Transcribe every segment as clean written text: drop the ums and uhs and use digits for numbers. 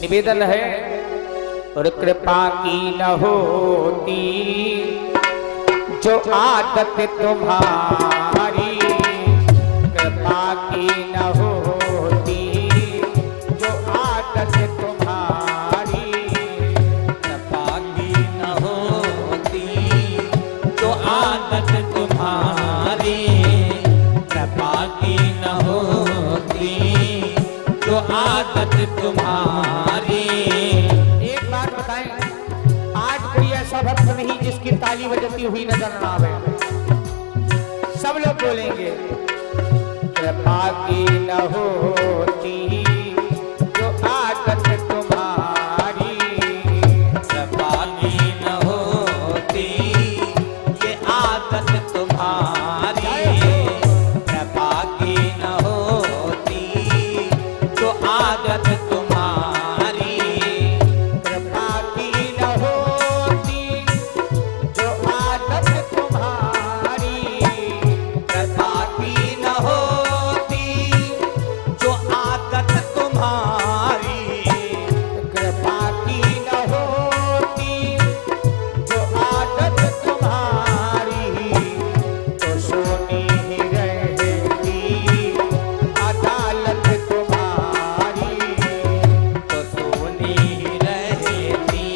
निवेदन है और कृपा की न होती जो आदत तुम्हारी, कृपा की न होती जो आदत तुम्हारी, कृपा की न होती जो आदत तुम्हारी, कृपा की न होती जो आदत तुम्हारी। एक बात बताएं, आज कोई ऐसा भक्त नहीं जिसकी ताली बजती हुई नजर ना आवे। सब लोग बोलेंगे कृपा की न होती जो आदत तुम्हारी, कृपा की न होती ये आदत तुम्हारी, कृपा की न होती जो आदत तुम्हारी, कृपा की न होती जो आदत तुम्हारी, कृपा की न होती जो आदत तुम्हारी, कृपा की न होती जो आदत तुम्हारी, तो सोनी ही रहती अदालत तुम्हारी, तो सोनी रहती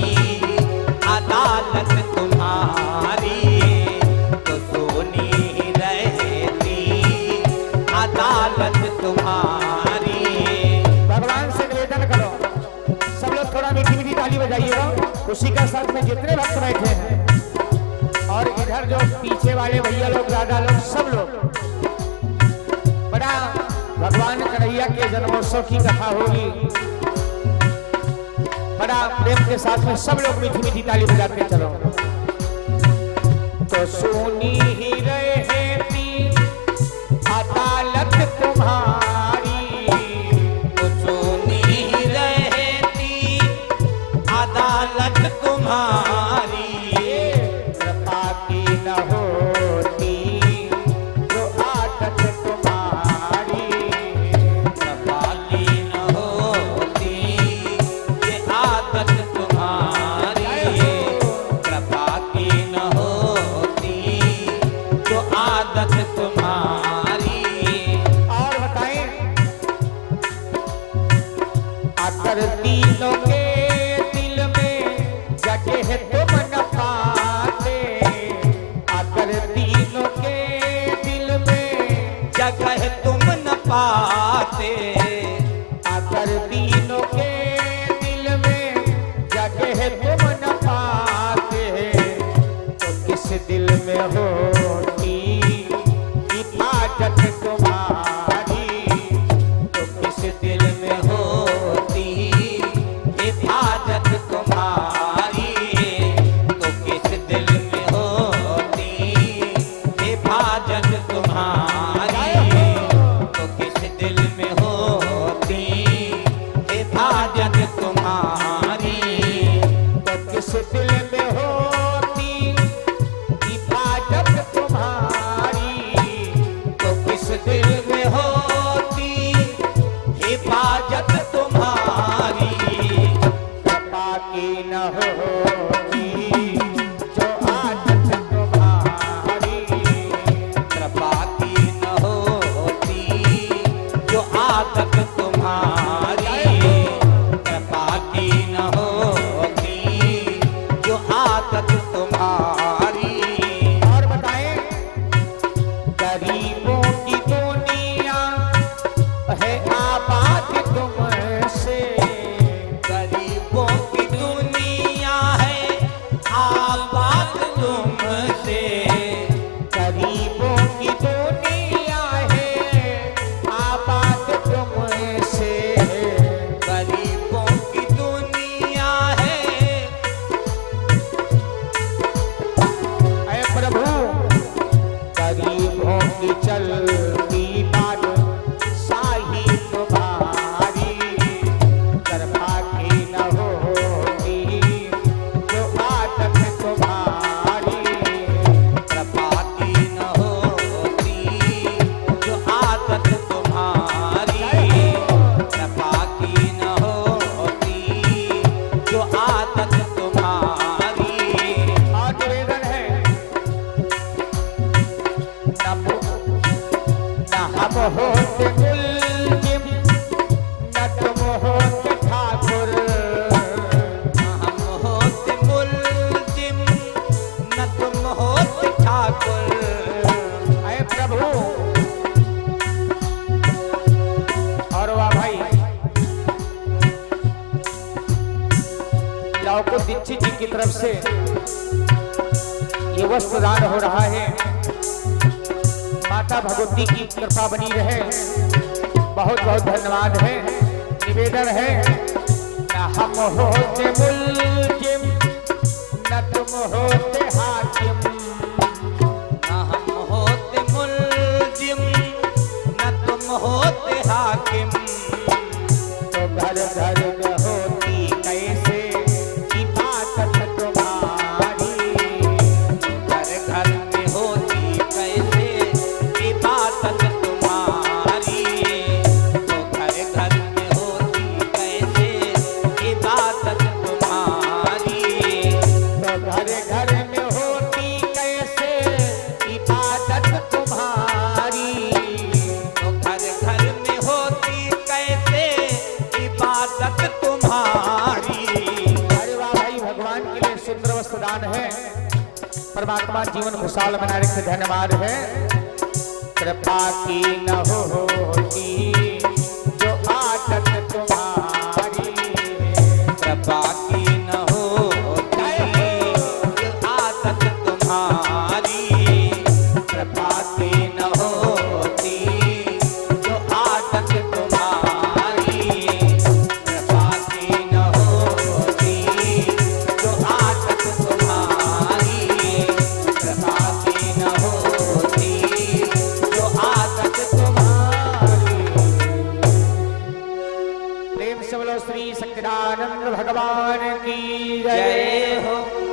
अदालत तुम्हारी, तो सोनी रहती अदालत तुम्हारी। भगवान से निवेदन करो, सब लोग थोड़ा मीठी मीठी ताली बजाइएगा। उसी का साथ में जितने भक्त बैठे हैं और इधर जो पीछे वाले भैया लोग, दादा लोग, सब लोग, बड़ा भगवान कन्हैया के जन्मोत्सव की कथा होगी। बड़ा प्रेम के साथ में सब लोग मीठी मीठी ताली बजाते चलो। तो सोनी ही रहती अदालत तुम्हारी, तो सोनी रहती अदालत तुम्हारी, कृपा की न होती जो आदत तुम्हारी, कृपा की न होती ये आदत तुम्हारी, कृपा की न होती जो आदत तुम्हारी। और बताएं, अगर तीनों के दिल में जगह तुम न पाते, अगर तीनों के दिल में जगह तुम न पाते, अगर तीनों के दिल में जगह तुम न पाते, तो किस दिल में होती हिफाजत तुम्हारी, तो किस दिल में होती हिफाजत तुम्हारी, तो किस दिल में होती हिफाजत तुम्हारी, तो किस दिल में होती हिफाजत तुम्हारी, तो किस दिल में होती हिफाजत तुम्हारी, तो किस दिल में होती हिफाजत तुम्हारी। कृपा की न होती जो आदत तुम्हारी, कृपा की न होती जो आदत तुम्हारी, नौकुल दीक्षित जी की तरफ से ये वस्त्र दान हो रहा है। माता भगवती की कृपा बनी रहे। बहुत बहुत धन्यवाद है। निवेदन है, न हम होते मुल्जिम न तुम होते हाकिम, न हम होते मुल्जिम न तुम होते हाकिम, तो घर घर में होती कैसे इबादत तुम्हारी। घर घर में होती कैसे इबादत तुम्हारी, तो घर घर में होती कैसे इबादत तुम्हारी, तो घर घर में होती कैसे इबादत तुम्हारी। तो घर घर में होती कैसे इबादत तुम्हारी। अरे वाह भाई, भगवान के लिए सुंदर वस्त्र दान है। परमात्मा जीवन खुशहाल बना रखे। धन्यवाद है। कृपा की न होती जो आदत तुम्हारी। कृपा की न होती जो आदत तुम्हारी, कृपा की न होती जो आदत तुम्हारी, कृपा की न होती जो आदत तुम्हारी, कृपा की न होती जो आदत तुम्हारी। प्रेम से बोलो श्री सच्चिदानंद भगवान की जय। जय हो।